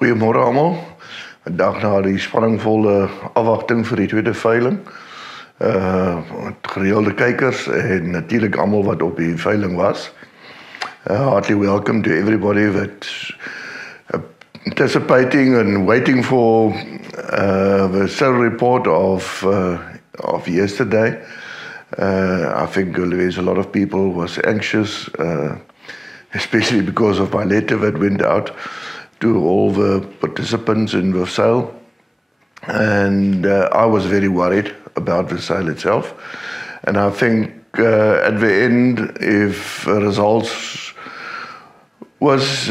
Goeiemôre almal. 'n Dag na die spanningvolle afwagting vir die tweede veiling. Gereelde kykers en natuurlik almal wat op die veiling was. Heartily welcome to everybody that's anticipating and waiting for the sale report of yesterday. I think there's a lot of people was anxious, especially because of my letter that went out to all the participants in the sale, and I was very worried about the sale itself. And I think at the end, if results was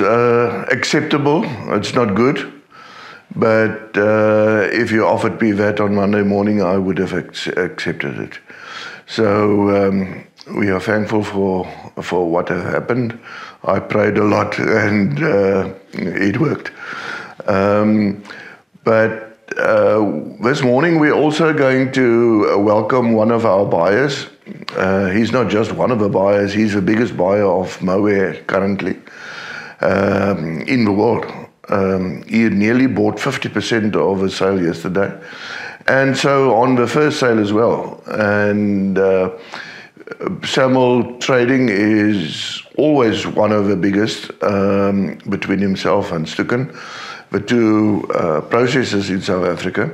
acceptable, it's not good. But if you offered me that on Monday morning, I would have accepted it. So we are thankful for what has happened. I prayed a lot and it worked. But this morning we're also going to welcome one of our buyers. He's not just one of the buyers, he's the biggest buyer of Mohair currently in the world. He nearly bought 50% of the sale yesterday. And so on the first sale as well. And Samil trading is always one of the biggest between himself and Stukken, the two processors in South Africa.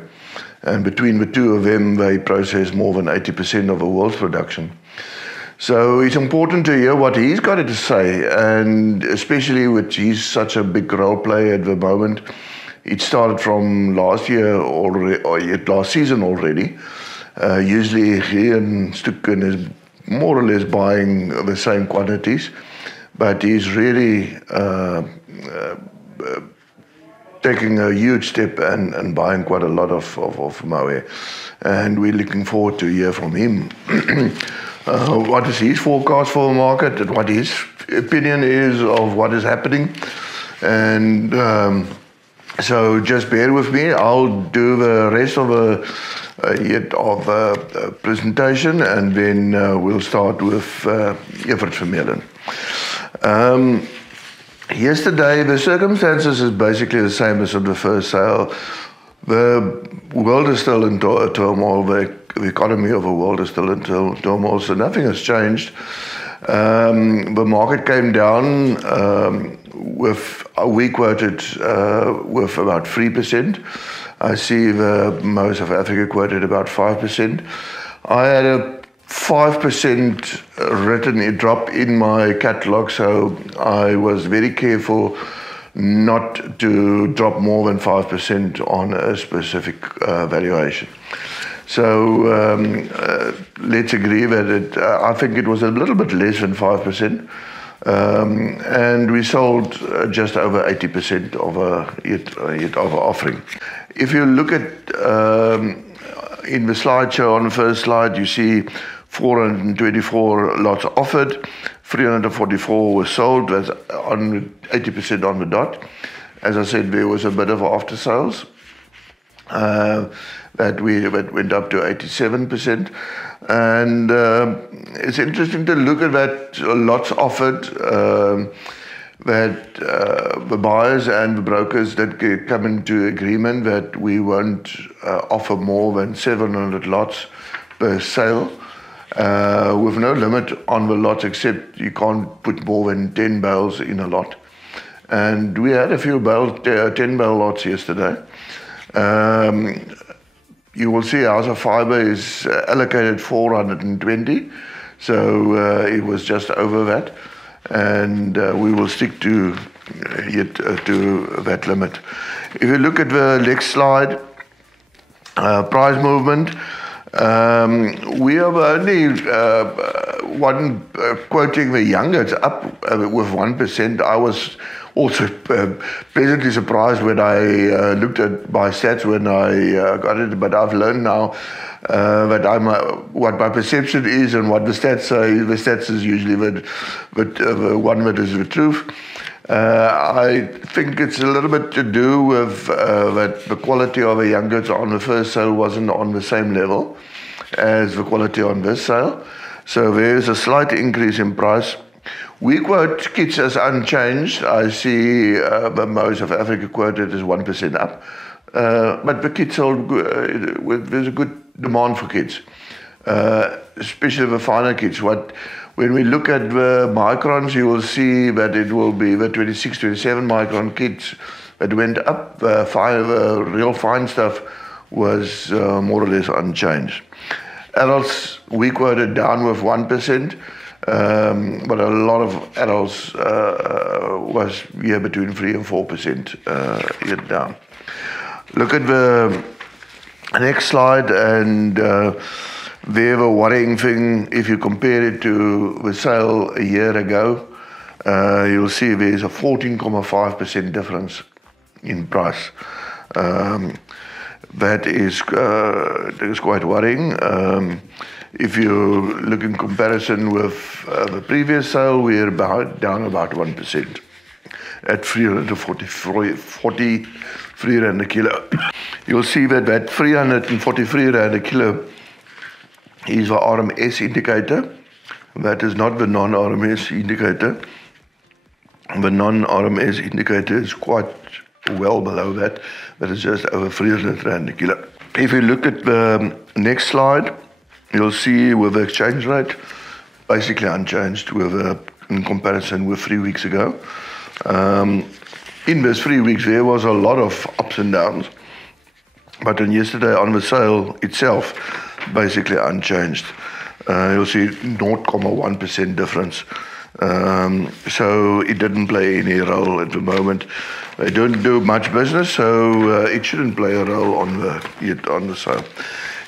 And between the two of them, they process more than 80% of the world's production. So it's important to hear what he's got to say, and especially with he's such a big role player at the moment. It started from last year already, or last season already. Usually he and Stukken is more or less buying the same quantities, but he's really taking a huge step and buying quite a lot of Mohair. And we're looking forward to hear from him. What is his forecast for the market and what his opinion is of what is happening. And so just bear with me. I'll do the rest of the presentation, and then we'll start with Evert Vermeulen. Yesterday, the circumstances is basically the same as on the first sale. The world is still in turmoil. The economy of the world is still in turmoil, so nothing has changed. The market came down we quoted with about 3%. I see the most of Africa quoted about 5%. I had a 5% written drop in my catalog, so I was very careful not to drop more than 5% on a specific valuation. So let's agree that I think it was a little bit less than 5%. And we sold just over 80% of our offering. If you look at in the slideshow on the first slide, you see 424 lots offered, 344 were sold. That's on 80% on the dot. As I said, there was a bit of after sales that went up to 87%. And it's interesting to look at that lots offered, that the buyers and the brokers that come into agreement that we won't offer more than 700 lots per sale, with no limit on the lots, except you can't put more than 10 bales in a lot. And we had a few 10 bale lots yesterday. You will see House of Fibre is allocated 420, so it was just over that, and we will stick to that limit. If you look at the next slide, price movement, we have only one quoting the younger, it's up with 1%. I was also pleasantly surprised when I looked at my stats when I got it, but I've learned now that what my perception is and what the stats say. The stats is usually the one that is the truth. I think it's a little bit to do with that the quality of the young goods on the first sale wasn't on the same level as the quality on this sale. So there's a slight increase in price. We quote kits as unchanged. I see most of Africa quoted as 1% up. But the kits sold good, there's a good demand for kits, especially the finer kits. When we look at the microns, you will see that it will be the 26, 27 micron kits that went up. The real fine stuff was more or less unchanged. Adults, we quoted down with 1%, but a lot of adults was between 3 and 4% down. Look at the next slide, and there the worrying thing, if you compare it to the sale a year ago, you'll see there's a 14.5% difference in price. That is quite worrying. If you look in comparison with the previous sale, we're down about 1% at 343 rand a kilo. You'll see that 343 rand a kilo is the RMS indicator. That is not the non-RMS indicator. The non-RMS indicator is quite well below that. That is just over 300 rand a kilo. If you look at the next slide, you'll see with the exchange rate basically unchanged in comparison with 3 weeks ago. In those 3 weeks, there was a lot of ups and downs. But on yesterday, on the sale itself, basically unchanged. You'll see 0.1% difference. So it didn't play any role at the moment. They don't do much business, so it shouldn't play a role on the sale.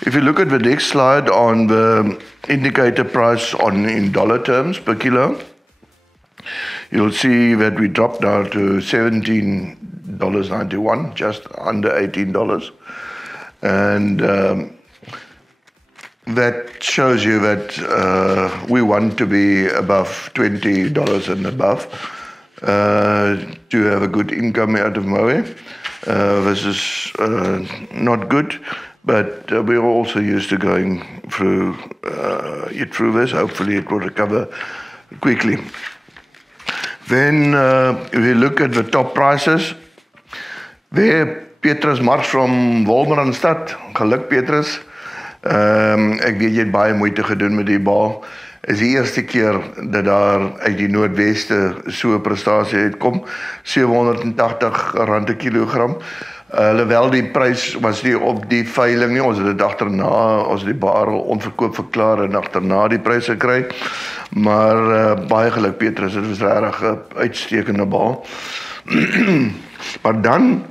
If you look at the next slide on the indicator price in dollar terms per kilo, you'll see that we dropped down to $17.91, just under $18. And that shows you that we want to be above $20 and above to have a good income out of Mohair. This is not good, but we're also used to going through this. Hopefully it will recover quickly. Then if you look at the top prices, there Petrus Mars from Wolmaranstad. Geluk Petrus. Ek weet jy het baie moeite gedoen met die bal. Is die eerste keer dat daar uit die Noordweste so 'n prestasie uitkom. R780 'n kilogram. Alhoewel die prys was nie op die veiling nie. Ons het dit agterna, ons het die barrel onverkoop verklaar en agterna die prys gekry. Maar baie geluk Petrus, dit was regtig 'n uitstekende bal. Maar dan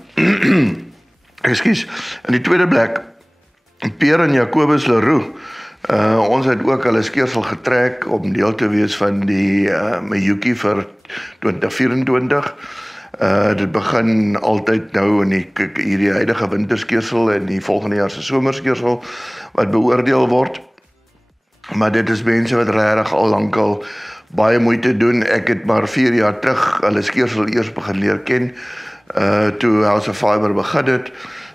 ekskuus, in die tweede plek Pierre en Jacobus Leroux. Ons het ook hulle skeersel getrek om deel te wees van die Miyuki vir 2024. Dit begin altyd nou in hierdie huidige winterskeersel en die volgende jaar se somerskeersel wat beoordeel word. Maar dit is mense wat regtig al lankal baie moeite doen. Ek het maar 4 jaar terug hulle skeersel eers begin leer ken, toe House of Fibre begin het.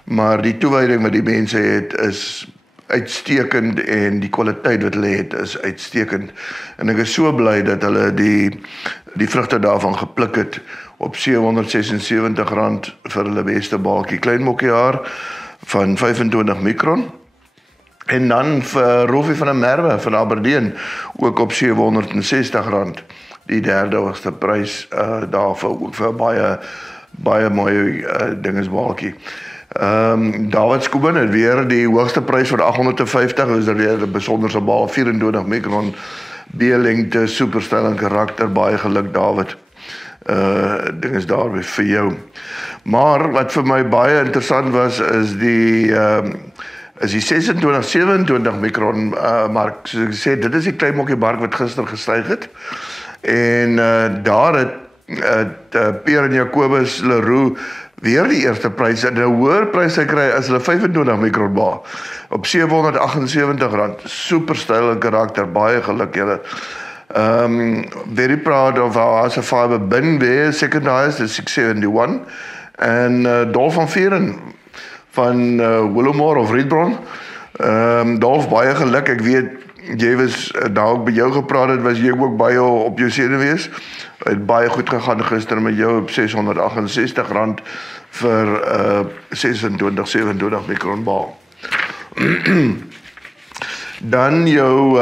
Maar die toewyding wat die mense het is uitstekend en die kwaliteit wat hulle het is uitstekend. En ek is so bly dat hulle die vrugte daarvan gepluk het op R776 vir hulle beste baaltjie klein Mohair van 25 mikron. En dan vir Roffie van der Merwe van Aberdeen ook op R760. Die derde hoogste prys daarvoor ook vir baie mooi dingesbaaltjie. David Skooben het weer die hoogste prys vir 850, is er weer 'n besonderse baal, 24 mikron, B-lengte, superstyl en karakter, baie geluk David. Ding is daar weer vir jou. Maar wat vir my baie interessant was, is die 26, 27 mikron mark, soos ek sê, dit is die klein mokkie mark wat gister gestyg het. En daar het Pierre en Jacobus Leroux weer die eerste prys en 'n hoër prys gekry as hulle 25 mikron baal op R778. Superstyl en karakter, baie geluk julle. Very proud of our House of Fibre bin there, second highest is 671. En Dolf van Vieren van Willowmore of Rietbron. Dolf, baie geluk. Ek weet jy was nou ook by jou gepraat het, was jy ook baie op jou senuwees. Het baie goed gegaan gister met jou op R668 vir 26-27 mikron bal. Dan jou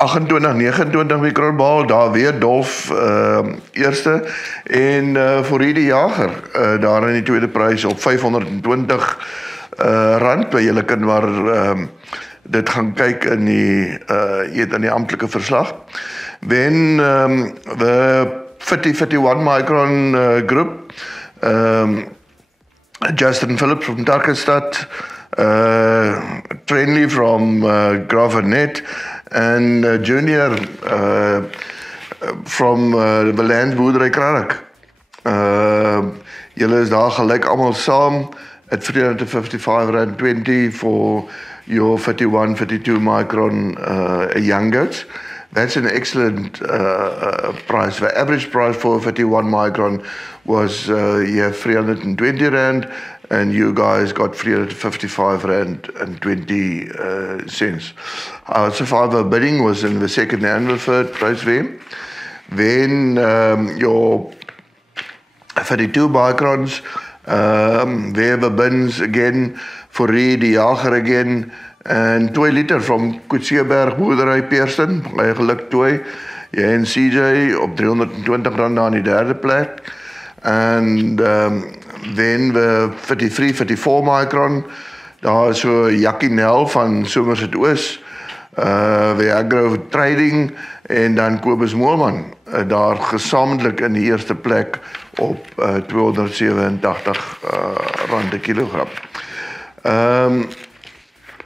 28-29 mikron bal, daar weer Dolf eerste en vir hierdie jager daar in die tweede prys op R520 by julle kan maar dit gaan kyk in die in die amptelike verslag. Then the 50-51 micron group, Justin Phillips from Darkenstad, Trenley from Gravenet, and Junior from the Land Boerdery Kranek. Julle is daar gelyk almal saam at R355.20 for your 51-52 micron young goats. That's an excellent price. The average price for 51 micron was R320, and you guys got R355.20. Our Fibre bidding was in the second and the third price there. Then your 32 microns, there the bins again for die jager again. And 2 liter from Koetsieberg Boerdery Pearson, eigenlijk 2. Jy en CJ op R320 aan die derde plek. And then the 53-54 micron, daar is so Jackie Nel van Somerset Oos, the Agro Trading en dan Kobus Moelman, daar gesamentlik in die eerste plek op R287 per kilogram.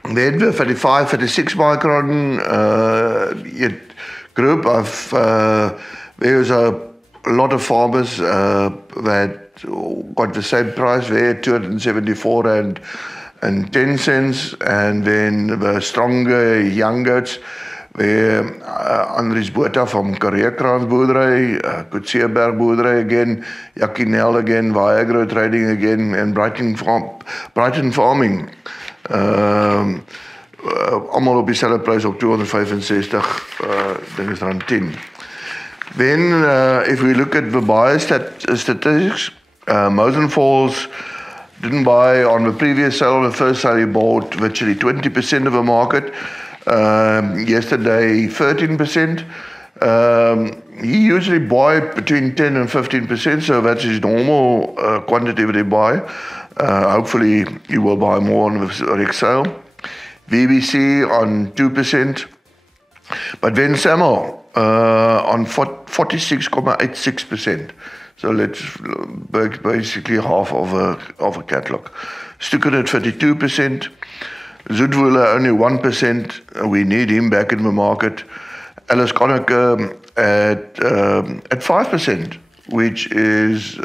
Then the 55-56 micron group of there was a lot of farmers that got the same price there, R274.10, and then the stronger young goats where Andries Botha from Kareekrans Boerdery, Koetsieberg Boerdery again, Jackie Nel again, Vyver Trading again, and Brighton Farming. Allemaal op dieselfde prys op R265, ding is rand 10. Then, if we look at the buyer statistics, Mosen Falls didn't buy on the previous sale. On the first sale, he bought virtually 20% of the market. Yesterday, 13%. He usually buy between 10 and 15%, so that's his normal quantity that he buy. Hopefully, he will buy more on the next sale. VBC on 2%. But then Samil on 46.86%. So let's basically half of a catalog. Stukken at 32%. Zoetwoele only 1%. We need him back in the market. Alice Konneke at 5%, which is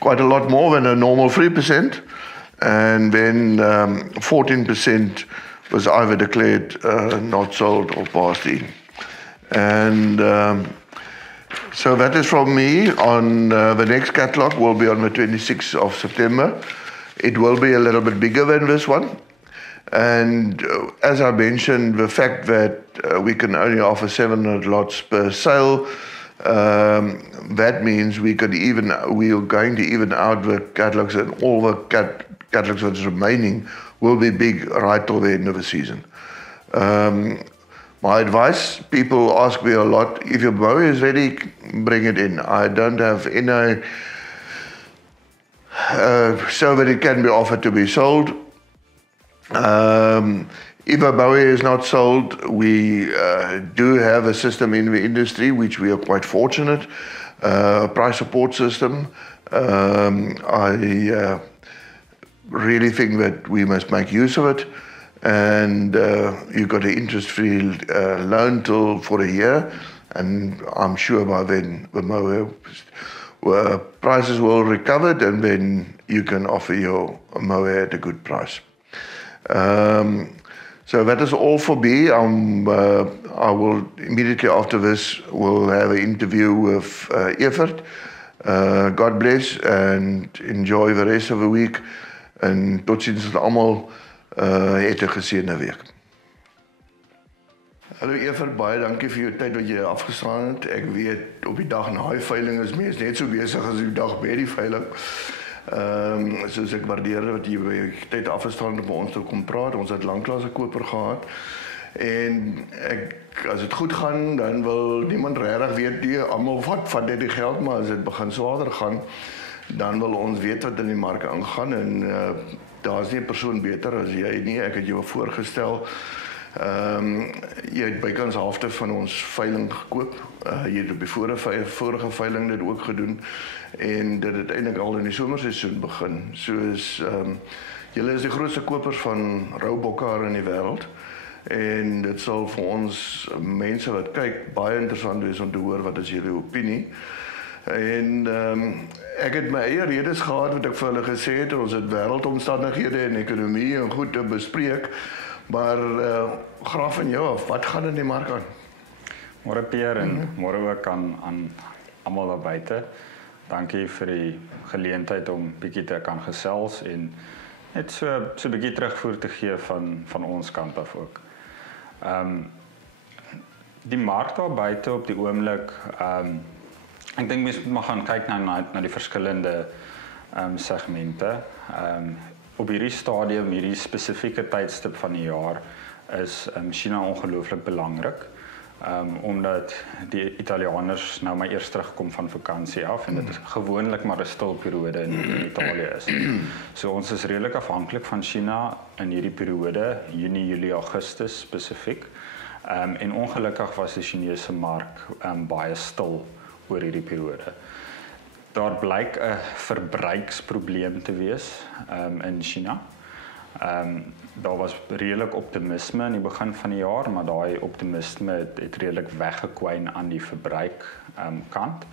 quite a lot more than a normal 3%. And then 14% was either declared not sold or passed in. And so that is from me. On the next catalog will be on the 26th of September. It will be a little bit bigger than this one. And as I mentioned, the fact that we can only offer 700 lots per sale, that means we are going to even out the catalogs, and all the catalogs that's remaining will be big right till the end of the season. My advice, people ask me a lot, if your mower is ready, bring it in. I don't have any so that it can be offered to be sold. If a mower is not sold, we do have a system in the industry, which we are quite fortunate, price support system. I really think that we must make use of it. And you've got an interest-free loan for a year, and I'm sure by then the mower prices will recover, and then you can offer your mower at a good price. So that is all for me. I will immediately after this will have an interview with Evert. God bless and enjoy the rest of the week. En tot ziens allemaal. Het 'n geseënde week. Hallo Evert, baie dankie vir jou tyd wat jy afgestaan het. Ek weet op die dag na die veiling is mens net so besig as die dag met die veiling. Soos ek waardeer wat jy by jou tyd afgestaan het om ons te kom praat. Ons het lanklaas 'n koper gehad. En as dit goed gaan, dan wil niemand regtig weet nie, almal vat net die geld, maar as dit begin swaarder gaan, dan wil ons weet wat in die mark aangaan en daar's nie 'n persoon beter as jy nie. Ek het jou voorgestel. Jy het bykans halfte van ons veiling gekoop. Jy het op die vorige veiling dit ook gedoen en dit het eintlik al in die somerseisoen begin. Soos julle is die grootste kopers van rou bokke in die wêreld. En dit sal vir ons mense wat kyk baie interessant wees om te hoor wat is julle opinie. En ek het my eie redes gehad wat ek vir hulle gesê het, ons het wêreldomstandighede en ekonomie en goed te bespreek, maar graag van jou af, wat gaan in die mark aan? Môre Pierre en môre ook aan almal daar buite. Dankie vir die geleentheid om bietjie te kan gesels en net so bietjie terugvoer te gee van ons kant af ook. Die mark daar buite op die oomblik, ek dink mens moet maar gaan kyk na die verskillende segmente. Op hierdie stadium, hierdie spesifieke tydstip van die jaar is China ongelooflik belangrik. Omdat die Italianers nou maar eers terugkom van vakansie af en dit is gewoonlik maar 'n stil periode in Italië is. So ons is redelik afhanklik van China in hierdie periode, Junie, Julie, Augustus spesifiek. En ongelukkig was die Chinese mark baie stil oor hierdie periode. Daar blyk 'n verbruiksprobleem te wees in China. Daar was redelik optimisme in die begin van die jaar, maar daai optimisme het redelik weggekwyn aan die verbruik kant.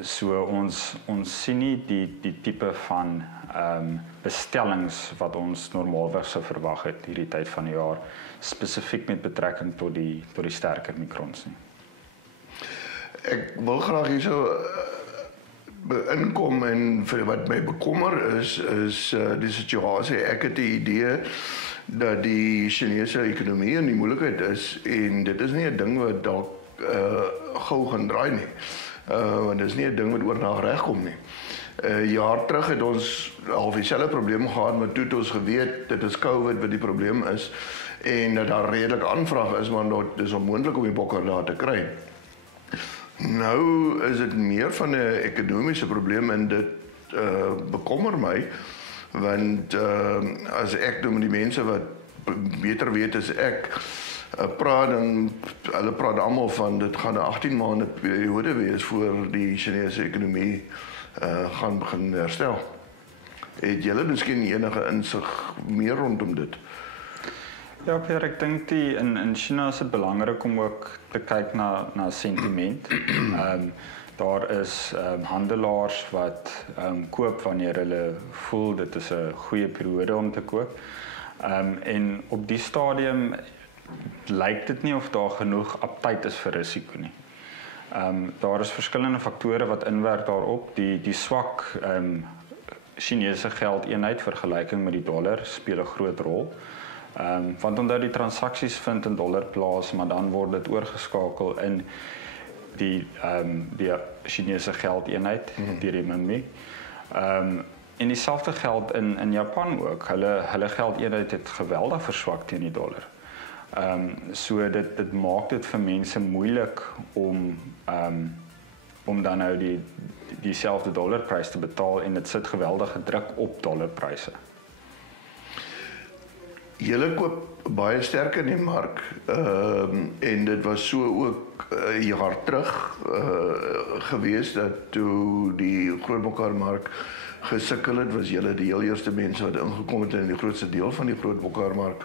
So ons sien nie die tipe van bestellings wat ons normaalweg sou verwag het hierdie tyd van die jaar, spesifiek met betrekking tot die sterker mikrons nie. Ek wil graag hierso inkom en vir wat my bekommer is die situasie. Ek het die idee dat die Chinese ekonomie in die moeilikheid is en dit is nie 'n ding wat dalk gou gaan draai nie. Want dit is nie 'n ding wat oornag regkom nie. 'n Jaar terug het ons al dieselfde probleem gehad, maar toe het ons geweet dit is COVID wat die probleem is en dat daar redelik aanvraag is, maar dit is onmoontlik om die bokke daar te kry. Nou is dit meer van 'n ekonomiese probleem en dit bekommer my, want as ek met die mense wat beter weet as ek praat, en hulle praat almal van dit gaan 'n 18 maande periode wees voor die Chinese ekonomie gaan begin herstel. Het julle miskien enige insig meer rondom dit? Ja, Pierre, ek dink in China is dit belangrik om ook te kyk na sentiment. Daar is handelaars wat koop wanneer hulle voel dit is 'n goeie periode om te koop. En op die stadium lyk dit nie of daar genoeg aptyd is vir risiko nie. Daar is verskillende faktore wat inwerk daarop. Die swak Chinese geldeenheid vergelyking met die dollar speel 'n groot rol. Want omdat die transaksies vind in dollar plaas, maar dan word dit oorgeskakel in die Chinese geldeenheid, die renminbi. En dieselfde geld in Japan ook. Hulle geldeenheid het geweldig verswak teen die dollar. So dit maak dit vir mense moeilik om dan nou dieselfde dollarprys te betaal en dit sit geweldige druk op dollarpryse. Julle koop baie sterk in die mark en dit was so ook 'n jaar terug gewees dat toe die grootbokhaarmark gesukkel het, was julle die heel eerste mense wat ingekom het in die grootste deel van die grootbokhaarmark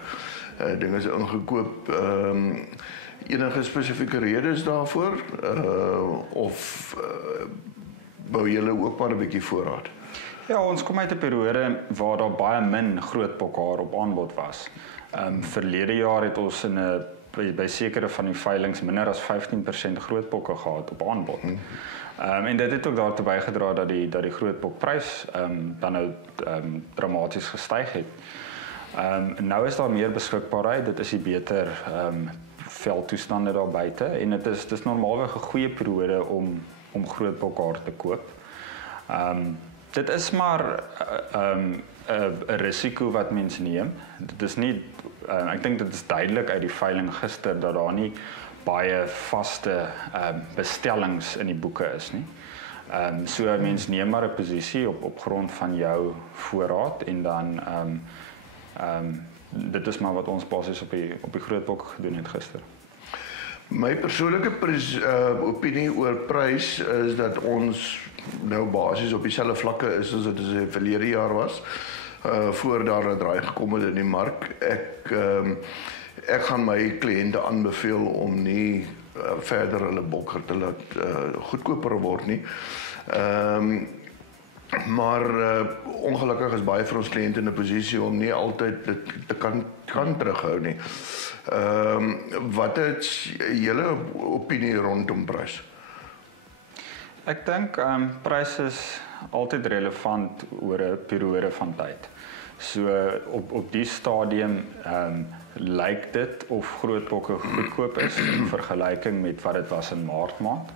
dinge is ingekoop. Enige spesifieke redes daarvoor of bou julle ook maar 'n bietjie voorraad? Ja, ons kom uit 'n periode waar daar baie min grootbokhaar op aanbod was. Verlede jaar het ons by sekere van die veilings minder as 15% grootbokke gehad op aanbod. En dit het ook daartoe bygedra dat die grootbokprys dan nou dramaties gestyg het. Nou is daar meer beskikbaarheid, dit is die beter veldtoestande daar buite en dit is normaalweg 'n goeie periode om groot bokhaar te koop. Dit is maar 'n risiko wat mens neem. Dit is nie ek dink dit is duidelik uit die veiling gister dat daar nie baie vaste bestellings in die boeke is nie. So mens neem maar 'n posisie op grond van jou voorraad en dan dit is maar wat ons basies op die grootbok gedoen het gister. My persoonlike opinie oor prys is dat ons nou basies op dieselfde vlakke is as dit verlede jaar was, voor daar 'n draai gekom het in die mark. Ek gaan my kliënte aanbeveel om nie verder hulle bokker te laat goedkoper word nie. Maar ongelukkig is baie van ons kliënte in 'n posisie om nie altyd dit te kan terughou nie. Wat is julle opinie rondom prys? Ek dink prys is altyd relevant oor 'n periode van tyd. So op die stadium lyk dit of grootbokke goedkoop is in vergelyking met wat dit was in Maart maand.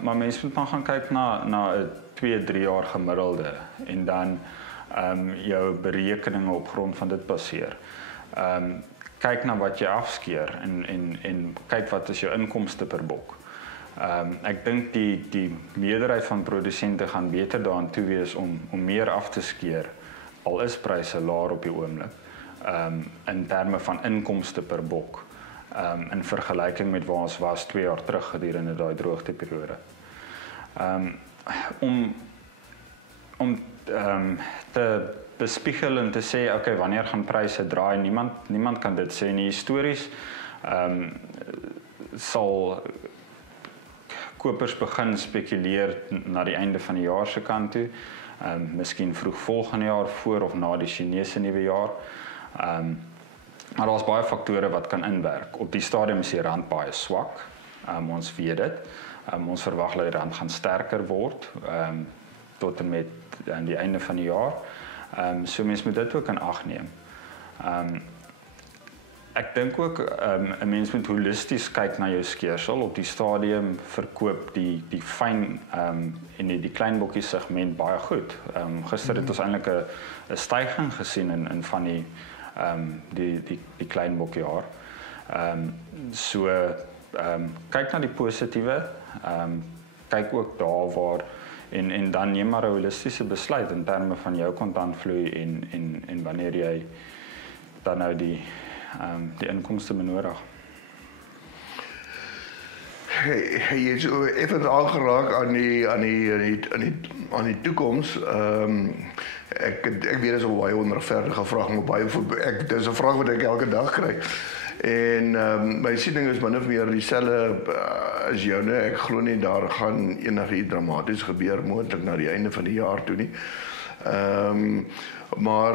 Maar mense moet maar gaan kyk na 'n 2-3 jaar gemiddelde en dan jou berekeninge op grond van dit baseer. Kyk na wat jy afskeer en kyk wat is jou inkomste per bok. Ek dink die meerderheid van produsente gaan beter daaraan toe wees om meer af te skeer al is pryse laer op die oomblik in terme van inkomste per bok in vergelyking met waar ons was 2 jaar terug gedurende daai droogteperiode. Om te bespiegel en te sê okay, wanneer gaan pryse draai, niemand kan dit sê nie. Histories sal kopers begin spekuleer na die einde van die jaar se kant toe. Miskien vroeg volgende jaar voor of na die Chinese nuwe jaar. Maar daar's baie faktore wat kan inwerk. Op die stadium is die rand baie swak. Ons weet dit. Ons verwag dat die rand gaan sterker word tot en met aan die einde van die jaar. So mens moet dit ook in ag neem. Ek dink ook 'n mens moet holisties kyk na jou skeersel. Op die stadium verkoop die fyn en die klein bokkie segment baie goed. Gister het ons eintlik 'n styging gesien in van die klein bokkie haar. So kyk na die positiewe, kyk ook daar waar en dan neem maar 'n holistiese besluit in terme van jou kontantvloei en wanneer jy dan nou die inkomste benodig. Jy het so even aangeraak aan die toekoms. Ek weet dit is 'n baie onregverdige vraag, maar dis 'n vraag wat ek elke dag kry. En my siening is min of meer dieselfde as joune. Ek glo nie daar gaan enigiets dramaties gebeur moontlik na die einde van die jaar toe nie. Maar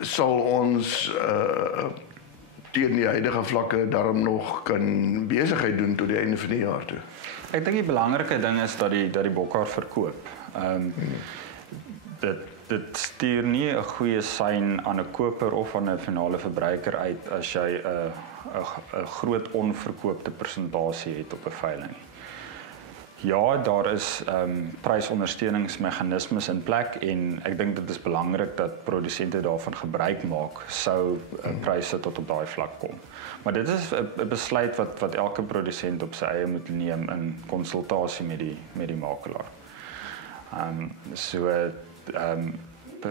sal ons teen die huidige vlakke daarom nog kan besigheid doen tot die einde van die jaar toe? Ek dink die belangrike ding is dat die bokhaar verkoop. Dit stuur nie 'n goeie sein aan 'n koper of aan 'n finale verbruiker uit as jy 'n groot onverkoopte persentasie het op 'n veiling. Ja, daar is prysondersteuningsmeganismes in plek en ek dink dit is belangrik dat produsente daarvan gebruik maak sou pryse tot op daai vlak kom. Maar dit is 'n besluit wat elke produsent op sy eie moet neem in konsultasie met die makelaar.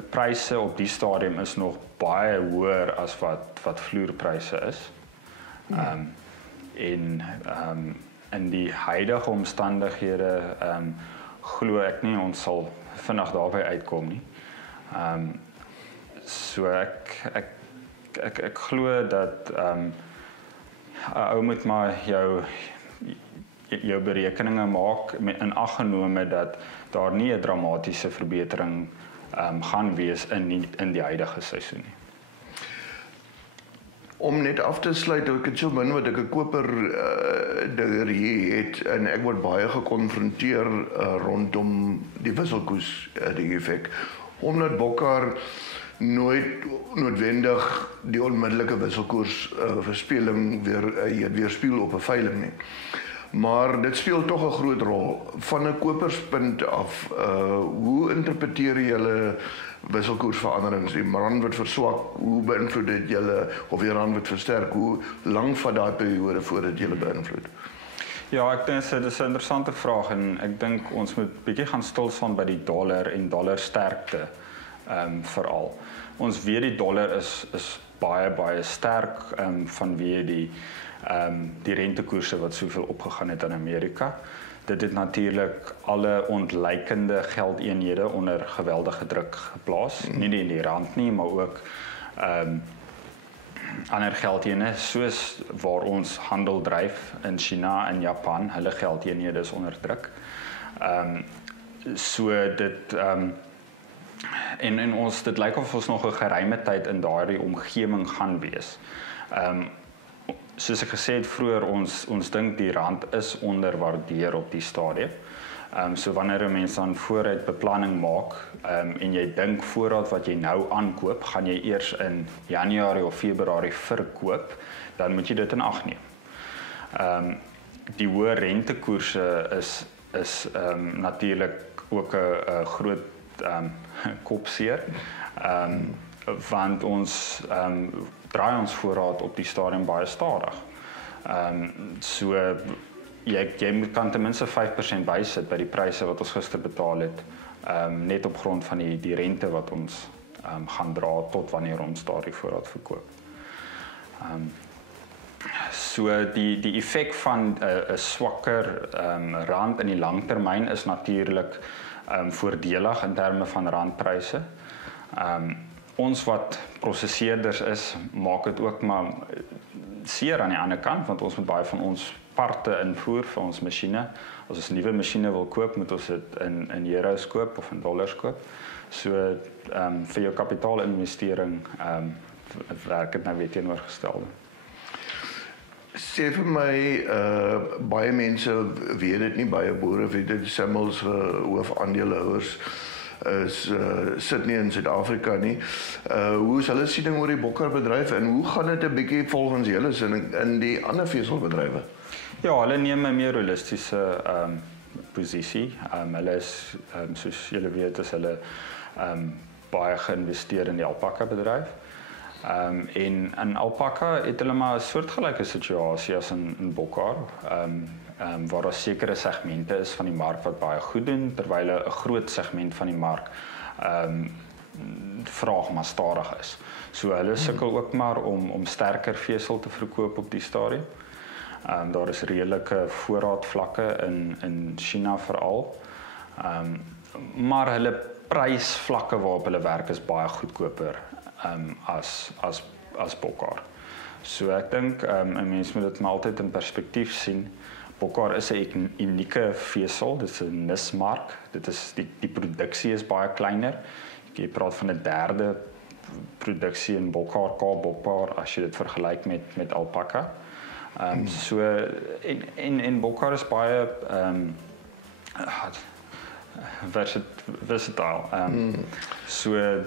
Pryse op die stadium is nog baie hoër as wat vloerpryse is. In die huidige omstandighede glo ek nie ons sal vinnig daarby uitkom nie. So ek glo dat 'n ou moet maar jou berekeninge maak in ag genome dat daar nie 'n dramatiese verbetering gaan wees in die huidige seisoen nie. Om net af te sluit, ek het so min wat ek 'n koper ding hier het en ek word baie gekonfronteer rondom die wisselkoers die effek. Omdat bokhaar nooit noodwendig die onmiddellike wisselkoers verspeling weerspieël op 'n veiling nie. Maar dit speel tog 'n groot rol van 'n koperspunt af. Hoe interpreteer julle wisselkoersveranderings? Die rand word verswak, hoe beïnvloed dit julle, of die rand word versterk? Hoe lank vat daai periode voordat julle beïnvloed? Ja, ek dink dit is 'n interessante vraag en ek dink ons moet bietjie gaan stil staan by die dollar en dollarsterkte veral. Ons weet die dollar is baie sterk vanweë die rentekoerse wat soveel opgegaan het in Amerika. Dit het natuurlik alle ontleikende geldeenhede onder geweldige druk geplaas, nie net die rand nie, maar ook ander geldeenhede soos waar ons handel dryf in China en Japan, hulle geldeenhede is onder druk. So dit en ons dit lyk of ons nog 'n geruime tyd in daardie omgewing gaan wees. Soos ek gesê het vroeër, ons dink die rand is onderwaardeer op die stadium. So wanneer 'n mens dan vooruit beplanning maak en jy dink voorraad wat jy nou aankoop, gaan jy eers in Januarie of Februarie verkoop, dan moet jy dit in ag neem. Die hoë rentekoerse is natuurlik ook 'n groot kopseer. Want ons draai ons voorraad op die stadium baie stadig. So jy kan ten minste 5% bysit by die pryse wat ons gister betaal het, net op grond van die rente wat ons gaan dra tot wanneer ons daardie voorraad verkoop. So die effek van 'n swakker rand in die langtermyn is natuurlik voordelig in terme van randpryse. Ons wat prosesseerders is, maak dit ook maar seer aan die ander kant, want ons moet baie van ons parte invoer vir ons masjiene. As ons 'n nuwe masjiene wil koop, moet ons dit in euros koop of in dollars koop. So vir jou kapitaalinvestering werk dit nou weer teenoorgestelde. Sê vir my, baie mense weet dit nie, baie boere weet dit, Samil's hoofaandeelhouers sit nie in Suid-Afrika nie. Hoe is hulle siening oor die bokkarbedryf en hoe gaan dit 'n bietjie volgens julle in die ander veselbedrywe? Ja, hulle neem 'n meer holistiese posisie. Hulle is soos julle weet, is hulle baie geïnvesteer in die alpaka bedryf. En in alpaka het hulle maar 'n soortgelyke situasie as in bokkar. Waar daar sekere segmente is van die mark wat baie goed doen, terwyl 'n groot segment van die mark vraag maar stadig is. So hulle sukkel ook maar om sterker vesel te verkoop op die stadium. Daar is redelike voorraadvlakke in China veral. Maar hulle prysvlakke waarop hulle werk is baie goedkoper as bokkar. So ek dink 'n mens moet dit maar altyd in perspektief sien. Bokkar is 'n unieke vesel, dit is 'n nismark. Dit is die produksie is baie kleiner. Jy praat van 'n derde produksie in bokkar, kaapbokkar as jy dit vergelyk met alpaka. So en bokkar is baie versatile. So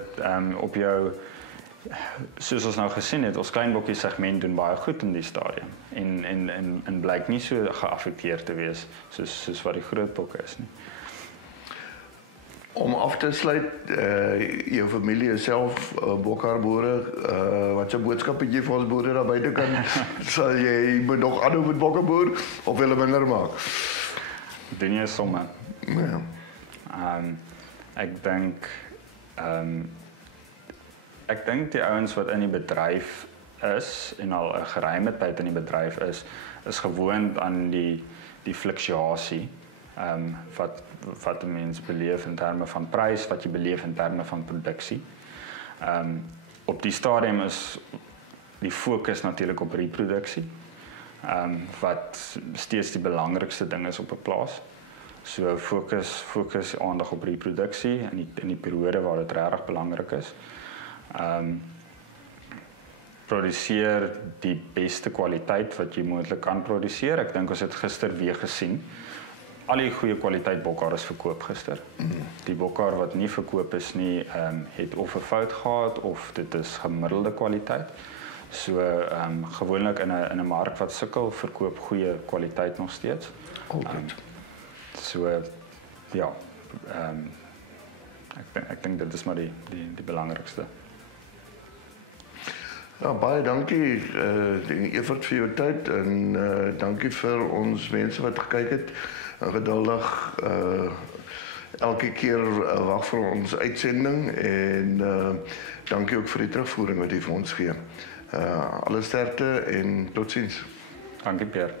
op jou, soos ons nou gesien het, ons kleinbokkie segment doen baie goed in die stadium en blyk nie so geaffekteer te wees soos wat die groot bokke is nie. Om af te sluit, jou familie is self bokkarboere, wat se boodskap het jy vir ons boere daar buite kan? Sal jy nog aanhou met bokke boer of wil jy minder maak? Doen jy somme? Ja. Ek dink die ouens wat in die bedryf is en al 'n geruime tyd in die bedryf is gewoond aan die fluktuasie wat 'n mens beleef in terme van prys, wat jy beleef in terme van produksie. Op die stadium is die fokus natuurlik op reproduksie, wat steeds die belangrikste ding is op 'n plaas. So fokus aandag op reproduksie in die periode waar dit regtig belangrik is. Produseer die beste kwaliteit wat jy moontlik kan produseer. Ek dink ons het gister weer gesien al die goeie kwaliteit bokkar is verkoop gister. Die bokkar wat nie verkoop is nie, het of 'n fout gehad of dit is gemiddelde kwaliteit. So gewoonlik in 'n mark wat sukkel, verkoop goeie kwaliteit nog steeds. So ja, ek dink dit is maar die belangrikste. Ja, baie dankie Evert vir jou tyd en dankie vir ons mense wat gekyk het en geduldig elke keer wag vir ons uitsending en dankie ook vir die terugvoering wat jy vir ons gee. Alle sterkte en totsiens. Dankie Pierre.